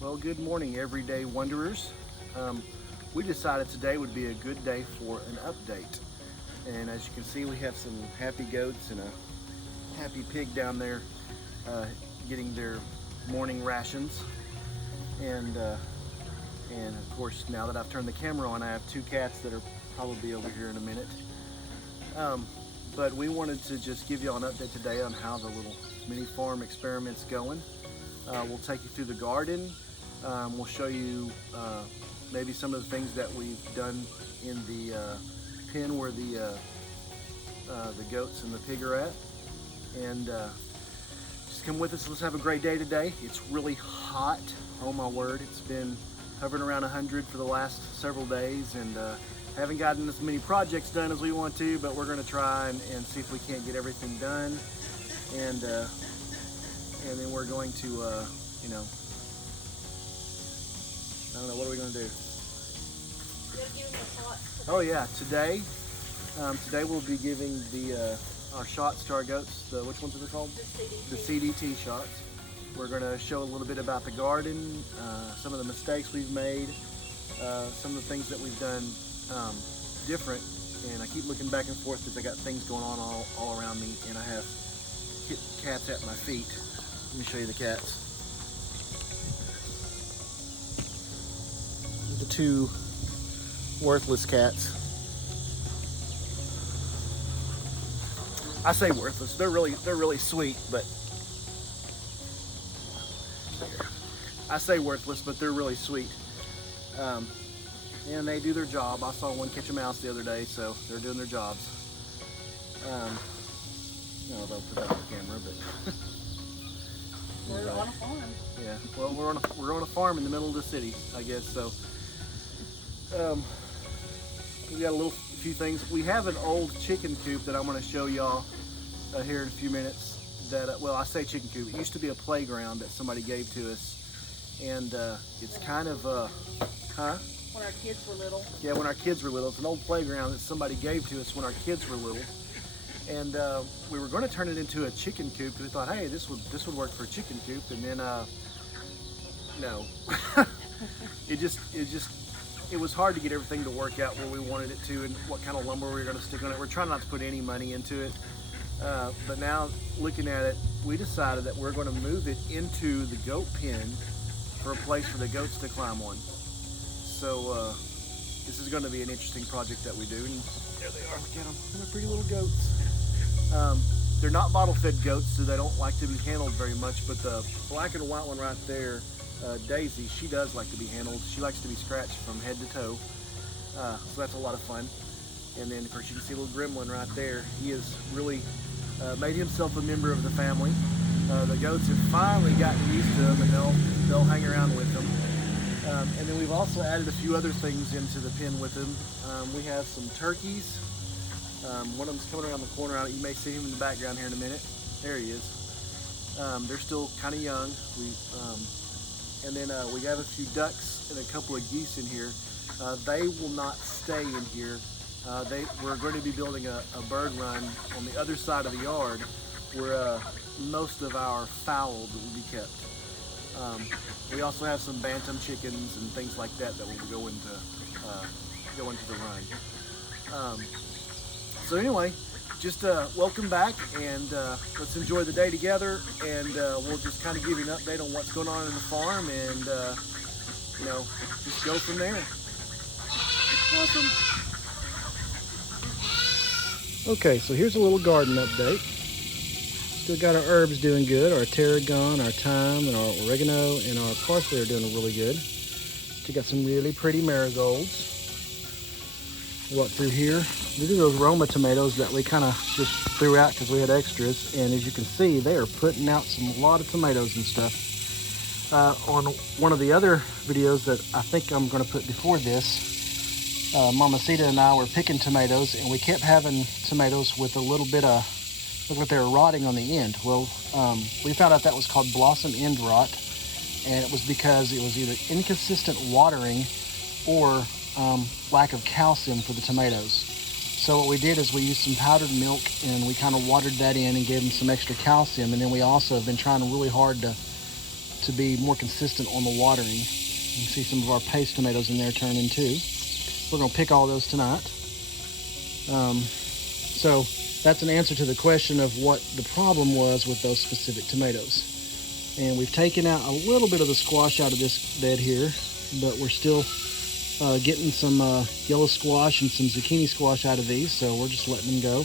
Well, good morning, everyday wanderers. We decided today would be a good day for an update. And as you can see, we have some happy goats and a happy pig down there getting their morning rations. And of course, now that I've turned the camera on, I have two cats that are probably over here in a minute. But we wanted to just give you all an update today on how the little mini farm experiment's going. We'll take you through the garden. We'll show you maybe some of the things that we've done in the pen where the goats and the pig are at. And just come with us. Let's have a great day today. It's really hot. Oh my word. It's been hovering around 100 for the last several days, and haven't gotten as many projects done as we want to, but we're going to try and see if we can't get everything done. And then we're going to, you know, I don't know, what are we going to do? Oh yeah, today we'll be giving our shots to our goats. Which ones are they called? The CDT shots. We're going to show a little bit about the garden, some of the mistakes we've made, some of the things that we've done different. And I keep looking back and forth because I got things going on all around me, and I have cats at my feet. Let me show you the cats. The two worthless cats. I say worthless. They're really sweet, but I say worthless, but they're really sweet. And they do their job. I saw one catch a mouse the other day, so they're doing their jobs. No, they'll put that on camera, but we're on a farm. Yeah, well, we're on a farm in the middle of the city, I guess. So we got a few things. We have an old chicken coop that I'm going to show y'all here in a few minutes. That well, I say chicken coop. It used to be a playground that somebody gave to us, and it's kind of When our kids were little. Yeah, when our kids were little. It's an old playground that somebody gave to us when our kids were little. And we were going to turn it into a chicken coop because we thought, hey, this would work for a chicken coop. And then no, it was hard to get everything to work out where we wanted it to and what kind of lumber we were going to stick on it. We're trying not to put any money into it, but now looking at it, we decided that we're going to move it into the goat pen for a place for the goats to climb on. So this is going to be an interesting project that we do. And there they are. Look at them. They're pretty little goats. They're not bottle-fed goats, so they don't like to be handled very much. But the black and white one right there, Daisy, she does like to be handled. She likes to be scratched from head to toe. So that's a lot of fun. And then, of course, you can see a little gremlin right there. He has really made himself a member of the family. The goats have finally gotten used to him, and they'll hang around with him. And then we've also added a few other things into the pen with him. We have some turkeys. One of them's coming around the corner. You may see him in the background here in a minute. There he is. They're still kind of young. And then we have a few ducks and a couple of geese in here. They will not stay in here. We're going to be building a bird run on the other side of the yard where most of our fowl will be kept. We also have some bantam chickens and things like that will go into the run. So anyway, just welcome back, and let's enjoy the day together, and we'll just kind of give you an update on what's going on in the farm, and you know, just go from there. Awesome. Okay, so here's a little garden update. Still got our herbs doing good. Our tarragon, our thyme, and our oregano, and our parsley are doing really good. We got some really pretty marigolds. Walk through here. These are those Roma tomatoes that we kind of just threw out because we had extras. And as you can see, they are putting out a lot of tomatoes and stuff. On one of the other videos that I think I'm going to put before this, Mama Sita and I were picking tomatoes, and we kept having tomatoes with a little bit of, look like they were rotting on the end. Well, we found out that was called blossom end rot, and it was because it was either inconsistent watering or lack of calcium for the tomatoes. So what we did is we used some powdered milk and we kind of watered that in and gave them some extra calcium. And then we also have been trying really hard to be more consistent on the watering. You can see some of our paste tomatoes in there turning too. We're gonna pick all those tonight. So that's an answer to the question of what the problem was with those specific tomatoes. And we've taken out a little bit of the squash out of this bed here, but we're still getting some yellow squash and some zucchini squash out of these, so we're just letting them go.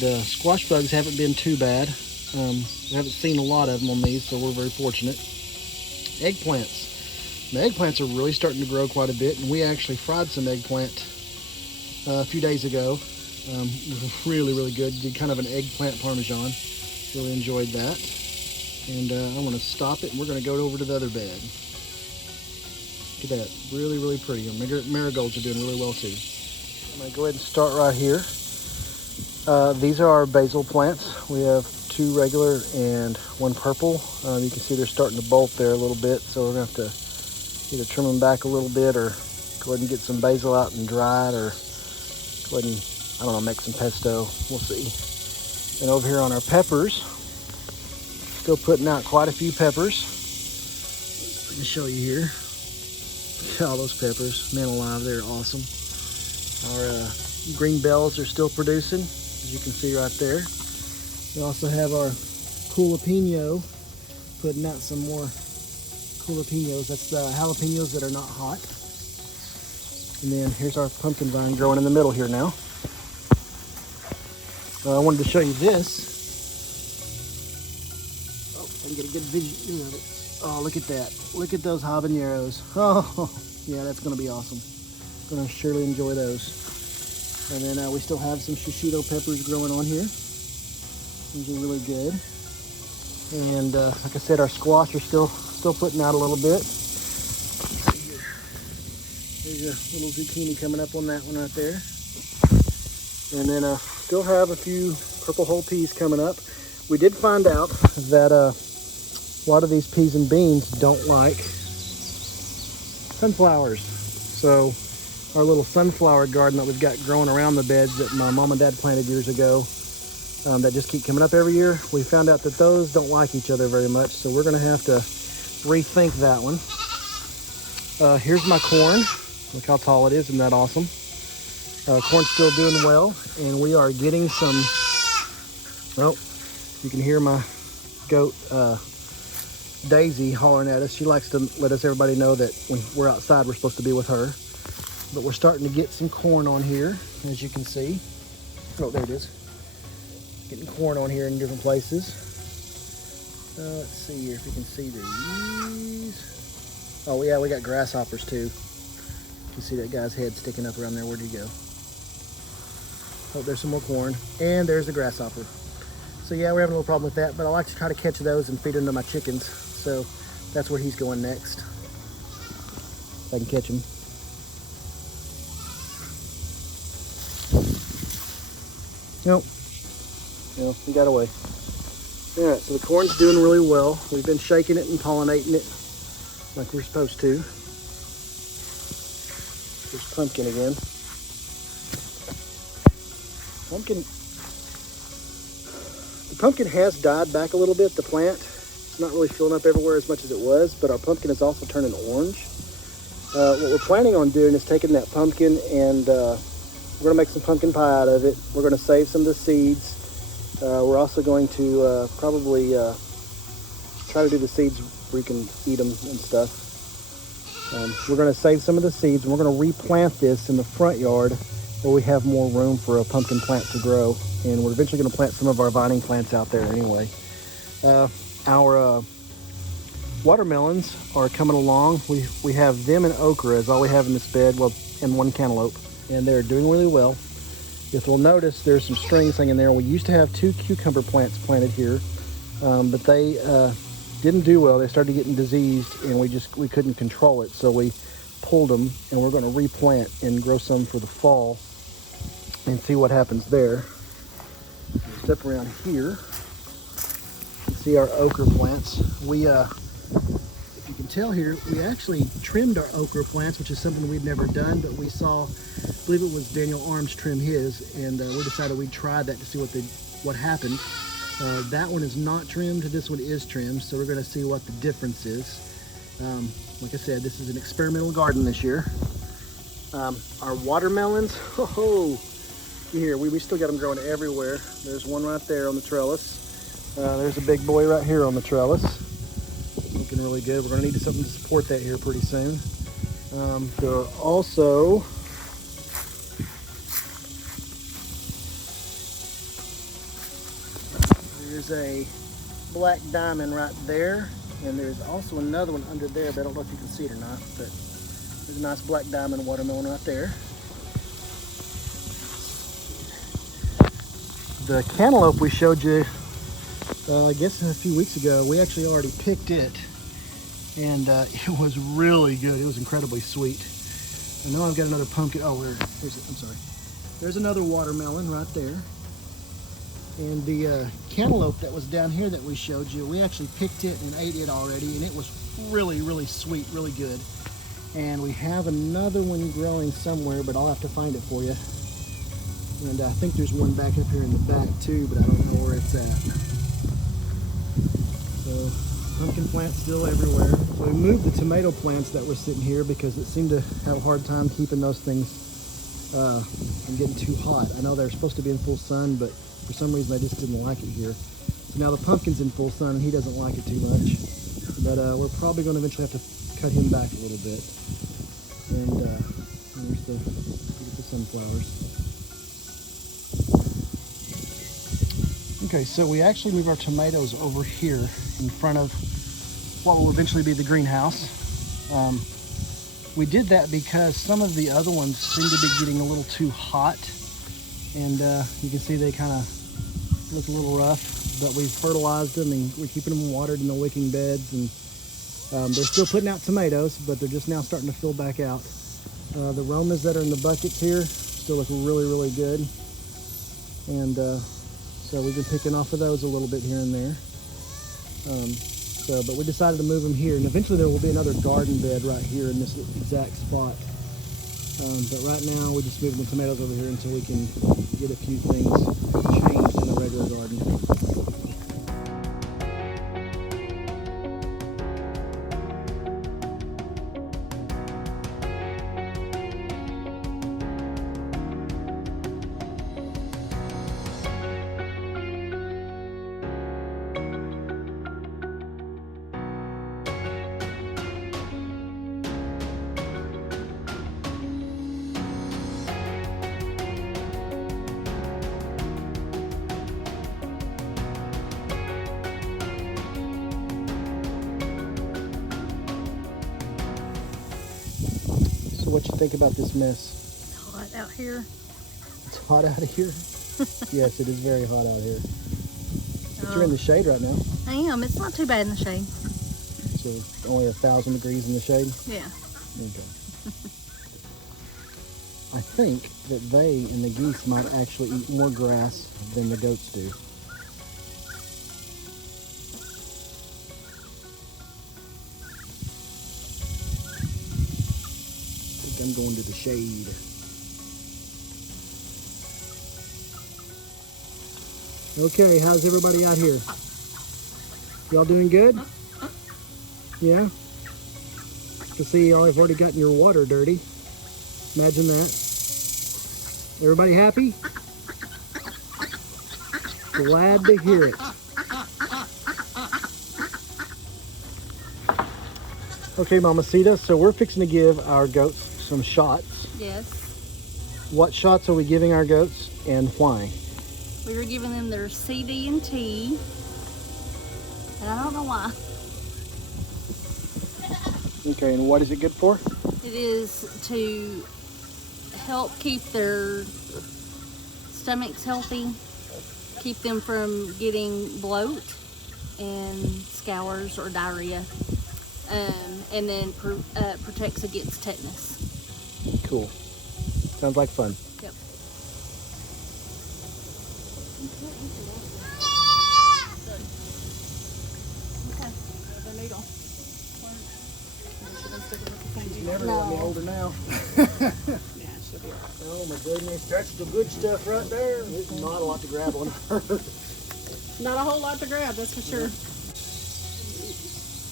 The squash bugs haven't been too bad. We haven't seen a lot of them on these, so we're very fortunate. Eggplants. The eggplants are really starting to grow quite a bit, and we actually fried some eggplant a few days ago. It was really, really good. Did kind of an eggplant parmesan. Really enjoyed that. And I want to stop it, and we're going to go over to the other bed. Look at that. Really, really pretty. Marigolds are doing really well too. I'm going to go ahead and start right here. These are our basil plants. We have 2 regular and 1 purple. You can see they're starting to bolt there a little bit, so we're going to have to either trim them back a little bit or go ahead and get some basil out and dry it, or go ahead and, I don't know, make some pesto. We'll see. And over here on our peppers, still putting out quite a few peppers. Let me show you here. Look at all those peppers. Man alive, they're awesome. Our green bells are still producing, as you can see right there. We also have our jalapeno, putting out some more jalapenos. That's the jalapenos that are not hot. And then here's our pumpkin vine growing in the middle here now. I wanted to show you this. Oh, I can get a good view of it. Oh, look at that. Look at those habaneros. Oh, yeah, that's going to be awesome. Going to surely enjoy those. And then we still have some shishito peppers growing on here. These are really good. And like I said, our squash are still putting out a little bit. There's a little zucchini coming up on that one right there. And then still have a few purple whole peas coming up. We did find out that a lot of these peas and beans don't like sunflowers. So our little sunflower garden that we've got growing around the beds that my mom and dad planted years ago, that just keep coming up every year, we found out that those don't like each other very much. So we're gonna have to rethink that one. Here's my corn. Look how tall it is, isn't that awesome? Corn's still doing well, and we are getting some, well, you can hear my goat Daisy hollering at us. She likes to let everybody know that when we're outside, we're supposed to be with her. But we're starting to get some corn on here, as you can see. Oh, there it is. Getting corn on here in different places. Let's see here if you can see these. Oh yeah, we got grasshoppers too. You can see that guy's head sticking up around there. Where'd he go? Oh, there's some more corn. And there's the grasshopper. So yeah, we're having a little problem with that, but I like to try to catch those and feed them to my chickens. So that's where he's going next. If I can catch him. Nope. No, he got away. All right, so the corn's doing really well. We've been shaking it and pollinating it like we're supposed to. There's pumpkin again. The pumpkin has died back a little bit, the plant. It's not really filling up everywhere as much as it was, but our pumpkin is also turning orange. What we're planning on doing is taking that pumpkin and we're gonna make some pumpkin pie out of it. We're gonna save some of the seeds. We're also going to probably try to do the seeds where you can eat them and stuff. We're gonna save some of the seeds and we're gonna replant this in the front yard where we have more room for a pumpkin plant to grow. And we're eventually gonna plant some of our vining plants out there anyway. Our watermelons are coming along. We have them and okra is all we have in this bed, well, and 1 cantaloupe. And they're doing really well. If you'll notice, there's some strings hanging there. We used to have 2 cucumber plants planted here, but they didn't do well. They started getting diseased, and we couldn't control it. So we pulled them, and we're going to replant and grow some for the fall and see what happens there. Step around here. You can see our okra plants. We you can tell here, we actually trimmed our okra plants, which is something we've never done, but we saw, I believe it was Daniel Arms trim his, and we decided we'd try that to see what happened. That one is not trimmed, this one is trimmed, so we're going to see what the difference is. Like I said, this is an experimental garden this year. Our watermelons, here, we still got them growing everywhere. There's one right there on the trellis. There's a big boy right here on the trellis. Looking really good. We're going to need something to support that here pretty soon. There are also there's a black diamond right there, and there's also another one under there, but I don't know if you can see it or not, but there's a nice black diamond watermelon right there. The cantaloupe we showed you, I guess a few weeks ago, we actually already picked it, and it was really good. It was incredibly sweet. I know I've got another pumpkin. Oh, here's it. I'm sorry. There's another watermelon right there. And the cantaloupe that was down here that we showed you, we actually picked it and ate it already, and it was really, really sweet, really good. And we have another one growing somewhere, but I'll have to find it for you. And I think there's one back up here in the back too, but I don't know where it's at. So pumpkin plants still everywhere. So we moved the tomato plants that were sitting here because it seemed to have a hard time keeping those things from getting too hot. I know they're supposed to be in full sun, but for some reason I just didn't like it here. So now the pumpkin's in full sun and he doesn't like it too much. But we're probably going to eventually have to cut him back a little bit. And there's the sunflowers. Okay, so we actually moved our tomatoes over here in front of what will eventually be the greenhouse. We did that because some of the other ones seem to be getting a little too hot, and you can see they kind of look a little rough, but we've fertilized them and we're keeping them watered in the wicking beds, and they're still putting out tomatoes, but they're just now starting to fill back out. The Romas that are in the buckets here still look really, really good, and so we've been picking off of those a little bit here and there. But we decided to move them here, and eventually there will be another garden bed right here in this exact spot. But right now we're just moving the tomatoes over here until we can get a few things changed in the regular garden. So what you think about this mess? It's hot out here. It's hot out of here? Yes, it is very hot out here. But you're in the shade right now. I am. It's not too bad in the shade. So only 1,000 degrees in the shade? Yeah. Okay. I think that they and the geese might actually eat more grass than the goats do. I think I'm going to the shade. Okay, how's everybody out here? Y'all doing good? Yeah? To see y'all have already gotten your water dirty. Imagine that. Everybody happy? Glad to hear it. Okay, Mamacita, so we're fixing to give our goats some shots. Yes. What shots are we giving our goats and why? We were giving them their CD and T, and I don't know why. Okay, and what is it good for? It is to help keep their stomachs healthy, keep them from getting bloat and scours or diarrhea, and then protects against tetanus. Cool. Sounds like fun. Yep. Okay, another needle. never let me No. hold her now. Yeah, she'll be alright. Oh my goodness, that's the good stuff right there. There's not a lot to grab on her. Not a whole lot to grab, that's for sure.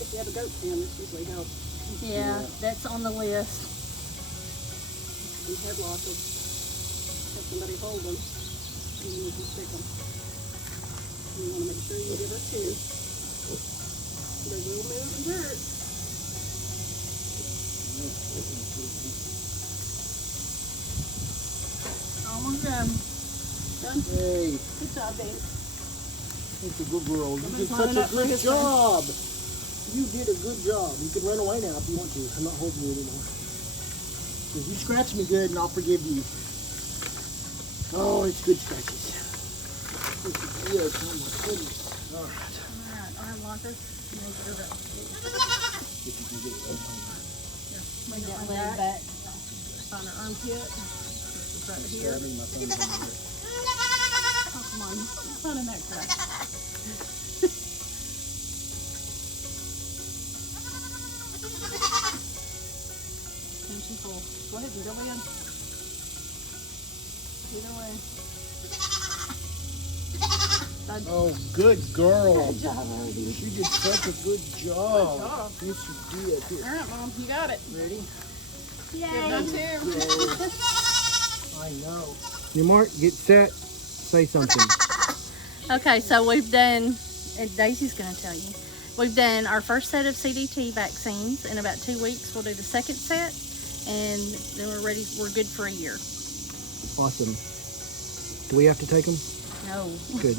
If you have a goat pen, this usually helps. Yeah, that's on the list. And headlock will have somebody hold them, and then you can stick them. You want to make sure you give her two. They will move and hurt. Almost done. Done? Hey, Good job, Dave. that's a good girl. You did Somebody's such a lining up for good his job. You did a good job. You can run away now if you want to. I'm not holding you anymore. If you scratch me good, and I'll forgive you. Oh, it's good scratches. This is good. Oh my goodness. All right. Alright, arm locker. Make sure that If you can get it up on there. bring that leg back. Find her armpit. It's right here. Grabbing my thumbs on there. Oh, come on. Finding that crack. Tension pull. Go ahead and go in. Either way. Oh, good girl. Good job, Aldi. She did such a good job. Good job. Yes, she did. Here, All right, Mom, you got it. ready? You've done too. I know. Your mark, get set, say something. Okay, so we've done, and Daisy's going to tell you, we've done our first set of CDT vaccines. In about 2 weeks, we'll do the second set, and then we're ready, we're good for a year. Awesome. Do we have to take them? No. Good.